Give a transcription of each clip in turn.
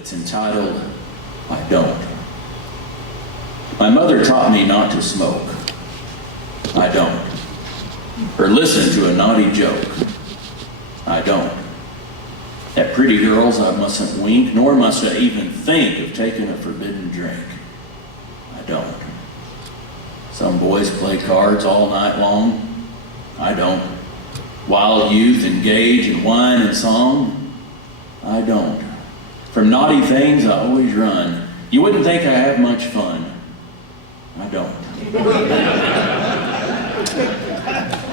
It's entitled, I Don't. My mother taught me not to smoke. I don't. Or listen to a naughty joke. I don't. At pretty girls I mustn't wink, nor must I even think of taking a forbidden drink. I don't. Some boys play cards all night long. I don't. Wild youth engage in wine and song. I don't. From naughty things I always run. You wouldn't think I have much fun. I don't.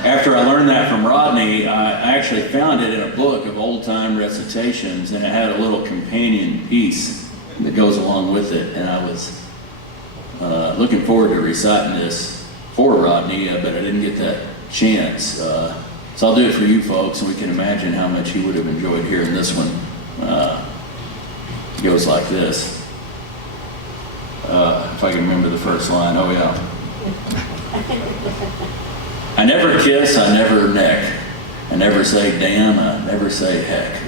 After I learned that from Rodney, I actually found it in a book of old-time recitations, and it had a little companion piece that goes along with it, and I was looking forward to reciting this for Rodney, but I didn't get that chance. So I'll do it for you folks, and we can imagine how much he would have enjoyed hearing this one. It goes like this. If I can remember the first line, oh yeah. I never kiss, I never neck. I never say damn, I never say heck.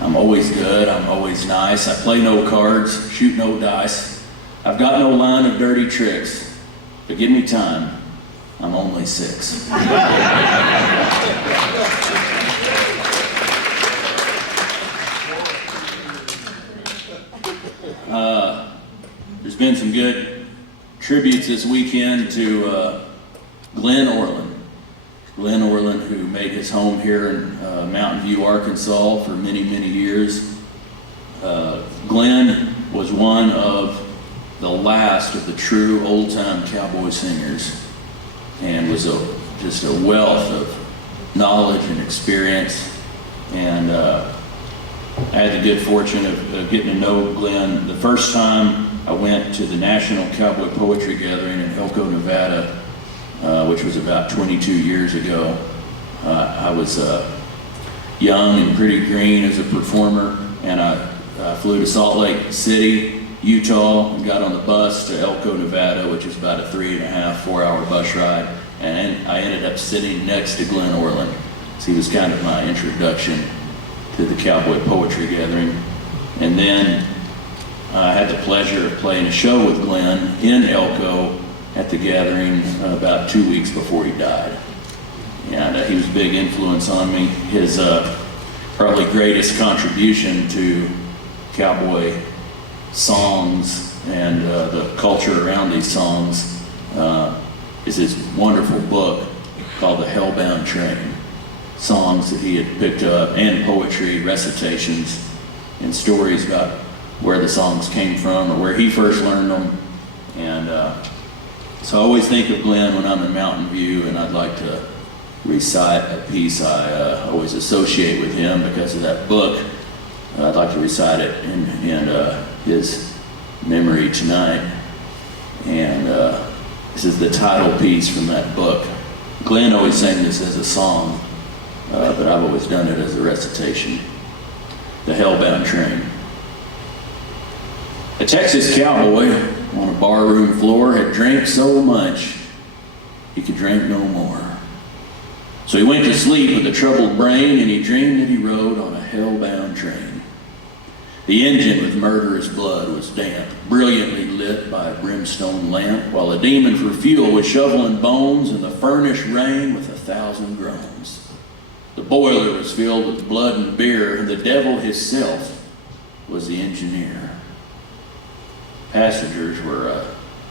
I'm always good, I'm always nice. I play no cards, shoot no dice. I've got no line of dirty tricks. But give me time, I'm only 6. There's been some good tributes this weekend to Glenn Orland. Glenn Orland, who made his home here in Mountain View, Arkansas for many, many years. Glenn was one of the last of the true old-time cowboy singers, and was just a wealth of knowledge and experience. And I had the good fortune of getting to know Glenn the first time I went to the National Cowboy Poetry Gathering in Elko, Nevada, which was about 22 years ago. I was young and pretty green as a performer, and I flew to Salt Lake City, Utah, and got on the bus to Elko, Nevada, which is about a 3.5, 4-hour bus ride, and I ended up sitting next to Glenn Orland. So he was kind of my introduction to the Cowboy Poetry Gathering. And then I had the pleasure of playing a show with Glenn in Elko at the gathering about 2 weeks before he died. And he was a big influence on me. His probably greatest contribution to cowboy songs and the culture around these songs is his wonderful book called The Hellbound Train. Songs that he had picked up, and poetry, recitations, and stories about where the songs came from or where he first learned them. And so I always think of Glenn when I'm in Mountain View, and I'd like to recite a piece I always associate with him because of that book. I'd like to recite it in his memory tonight. And this is the title piece from that book. Glenn always sang this as a song, but I've always done it as a recitation. The Hellbound Train. A Texas cowboy on a barroom floor had drank so much he could drink no more. So he went to sleep with a troubled brain, and he dreamed that he rode on a hellbound train. The engine with murderous blood was damp, brilliantly lit by a brimstone lamp, while a demon for fuel was shoveling bones, and the furnace rang with 1,000 groans. The boiler was filled with blood and beer, and the devil himself was the engineer. Passengers were a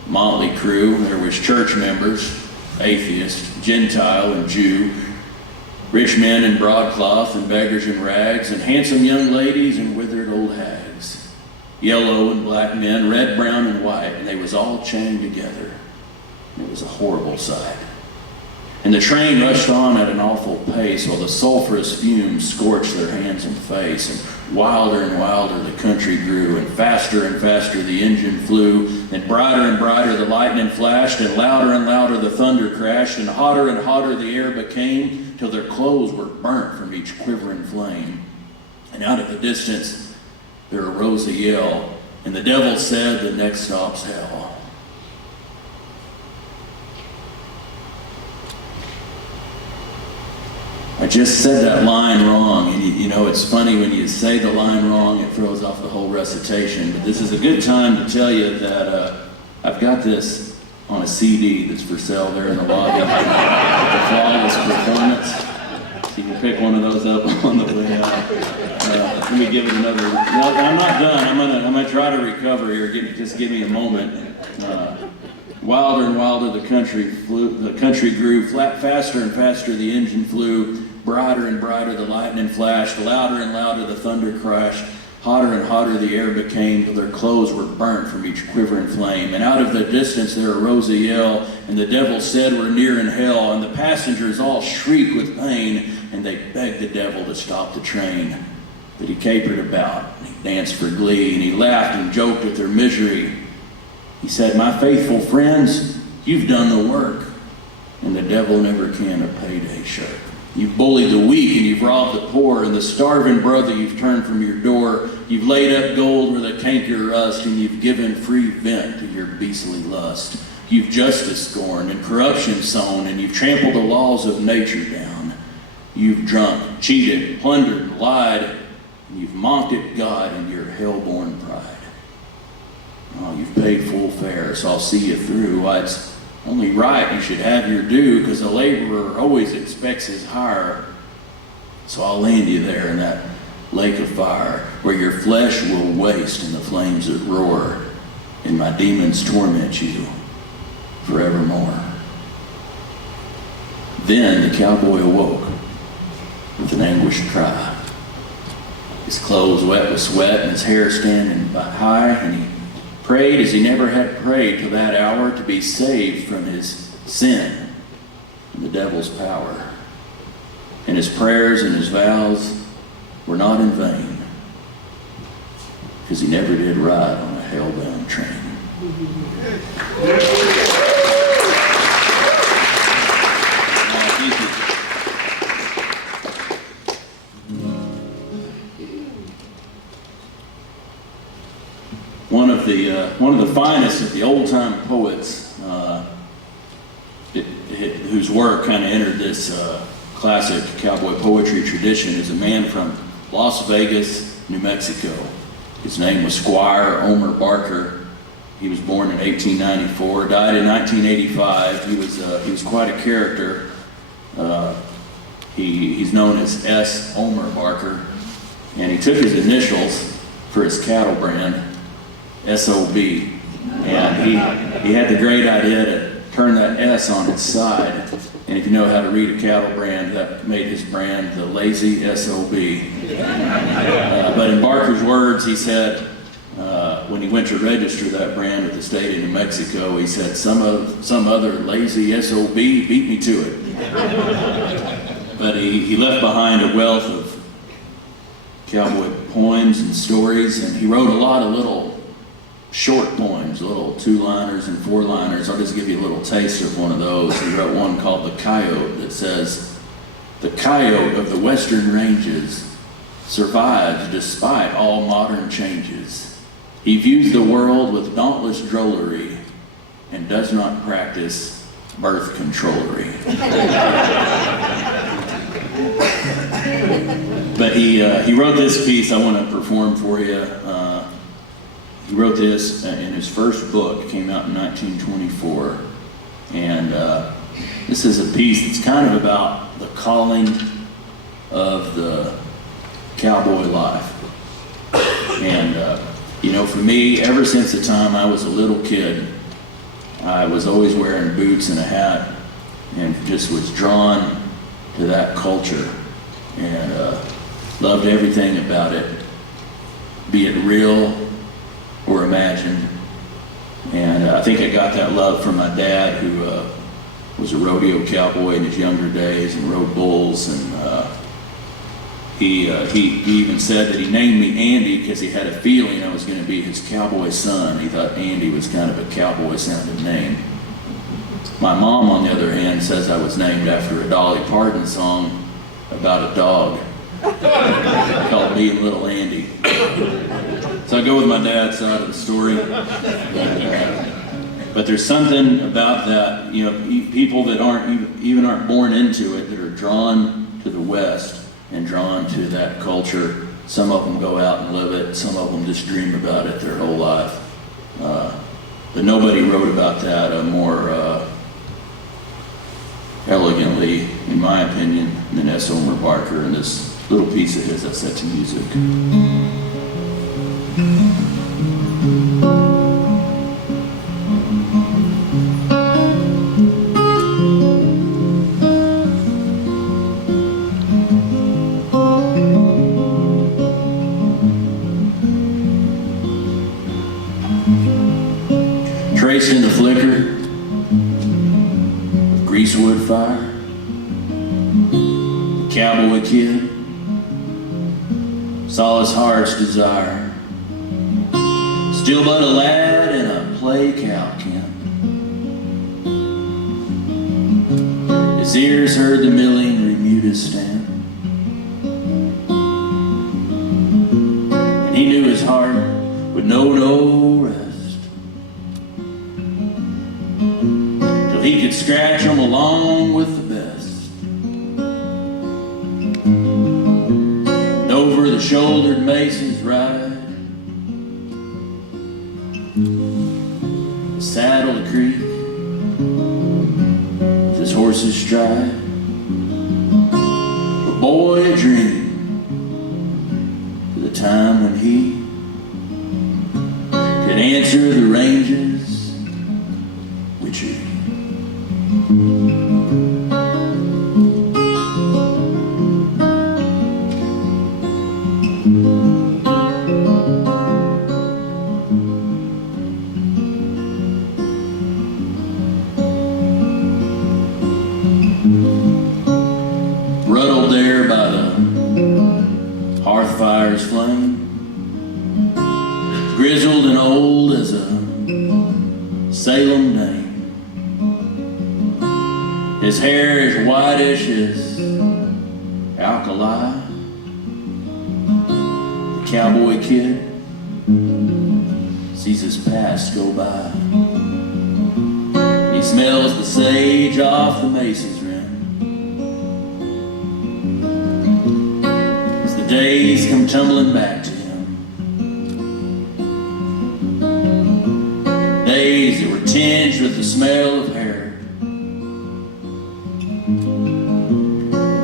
motley crew. There was church members, atheist, Gentile, and Jew, rich men in broadcloth and beggars in rags, and handsome young ladies and withered old hags, yellow and black men, red, brown, and white, and they was all chained together. It was a horrible sight. And the train rushed on at an awful pace, while the sulphurous fumes scorched their hands and face, and wilder the country grew, and faster the engine flew, and brighter the lightning flashed, and louder the thunder crashed, and hotter the air became, till their clothes were burnt from each quivering flame. And out of the distance there arose a yell, and the devil said, "The next stop's hell." I just said that line wrong, and you know, it's funny when you say the line wrong, it throws off the whole recitation. But this is a good time to tell you that I've got this on a CD that's for sale there in the lobby. The flawless performance. So you can pick one of those up on the way out. Let me give it another. No, I'm not done. I'm gonna try to recover here. Just give me a moment. Wilder and wilder the country flew. The country grew. Faster and faster the engine flew. Brighter and brighter the lightning flashed. Louder and louder the thunder crashed. Hotter and hotter the air became, till their clothes were burnt from each quivering flame. And out of the distance there arose a yell, and the devil said, "We're near in hell." And the passengers all shrieked with pain, and they begged the devil to stop the train. But he capered about, and he danced for glee, and he laughed and joked at their misery. He said, "My faithful friends, you've done the work, and the devil never can a payday shirk. You've bullied the weak and you've robbed the poor, and the starving brother you've turned from your door. You've laid up gold where the canker rust, and you've given free vent to your beastly lust. You've justice scorned and corruption sown, and you've trampled the laws of nature down. You've drunk, cheated, plundered, lied, and you've mocked at God in your hell-born pride. Oh, you've paid full fare, so I'll see you through. Why, it's only right you should have your due, because a laborer always expects his hire. So I'll land you there in that lake of fire, where your flesh will waste in the flames that roar, and my demons torment you forevermore." Then the cowboy awoke with an anguished cry. His clothes wet with sweat and his hair standing high, and he prayed as he never had prayed till that hour, to be saved from his sin and the devil's power. And his prayers and his vows were not in vain, because he never did ride on a hell-bound train. One of the finest of the old-time poets, whose work kind of entered this classic cowboy poetry tradition, is a man from Las Vegas, New Mexico. His name was Squire Omer Barker. He was born in 1894, died in 1985. He was quite a character. He's known as S. Omer Barker, and he took his initials for his cattle brand, S.O.B. And he had the great idea to turn that S on its side. And if you know how to read a cattle brand, that made his brand the Lazy S.O.B. But in Barker's words, he said, when he went to register that brand with the state of New Mexico, he said, some other lazy S.O.B. beat me to it. But he left behind a wealth of cowboy poems and stories, and he wrote a lot of little short poems, little two-liners and four-liners. I'll just give you a little taste of one of those. He wrote one called The Coyote that says, "The coyote of the western ranges survives despite all modern changes. He views the world with dauntless drollery and does not practice birth controllery." But he wrote this piece I want to perform for you. He wrote this in his first book. It came out in 1924. And this is a piece that's kind of about the calling of the cowboy life. And, you know, for me, ever since the time I was a little kid, I was always wearing boots and a hat and just was drawn to that culture and loved everything about it, be it real or imagined. And I think I got that love from my dad, who was a rodeo cowboy in his younger days and rode bulls. And he even said that he named me Andy because he had a feeling I was going to be his cowboy son. He thought Andy was kind of a cowboy sounding name. My mom, on the other hand, says I was named after a Dolly Parton song about a dog called Being Little Andy. So I go with my dad's side of the story. But there's something about that, you know, people that aren't born into it, that are drawn to the West and drawn to that culture. Some of them go out and live it. Some of them just dream about it their whole life. But nobody wrote about that more elegantly, in my opinion, than S. Homer Barker in this little piece of his that's set to music. Traced in the flicker of greasewood fire, the cowboy kid saw his heart's desire, still but a lad in a play cow camp. His ears heard the milling renewed his stamp, and he knew his heart would know no rest till he could scratch 'em along with the best. And over the shouldered mesas ride, the saddle to creek with his horse's stride. But boy, a dream for the time when he could answer the ranges witchery. Ruddled there by the hearth fire's flame, grizzled and old as a Salem dame, his hair as whitish as alkali. The cowboy kid sees his past go by. He smells the sage off the mesa's rim as the days come tumbling back to him. Days that were tinged with the smell of hair,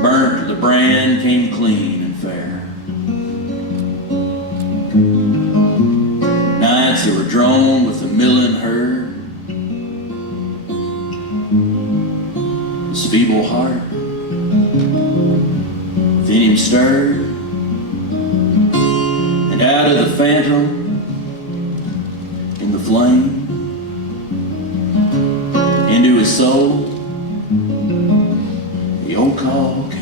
burnt till the brand came clean and fair. Nights that were drawn with the milling herd, his feeble heart within him stirred, and out of the phantom in the flame, into his soul, the old call came.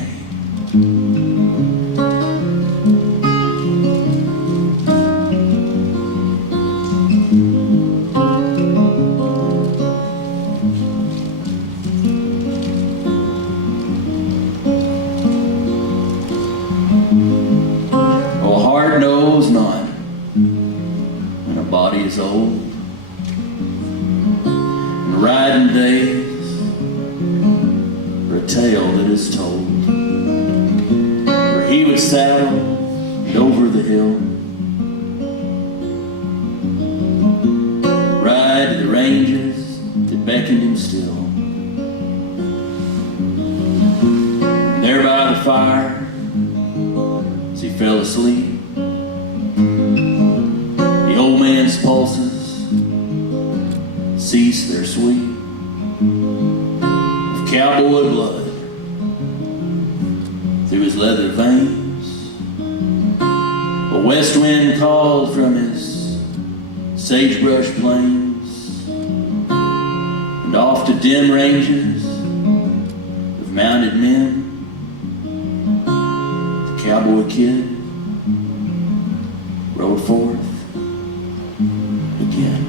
Oh, heart knows not when a body is old, and riding days for a tale that is told, where he would saddle and over the hill, ride to the ranges that beckoned him still. And there by the fire, as he fell asleep, the old man's pulses ceased their sweep of cowboy blood through his leather veins. A west wind called from his sagebrush plains, and off to dim ranges of mounted men, the cowboy kid rode forth again.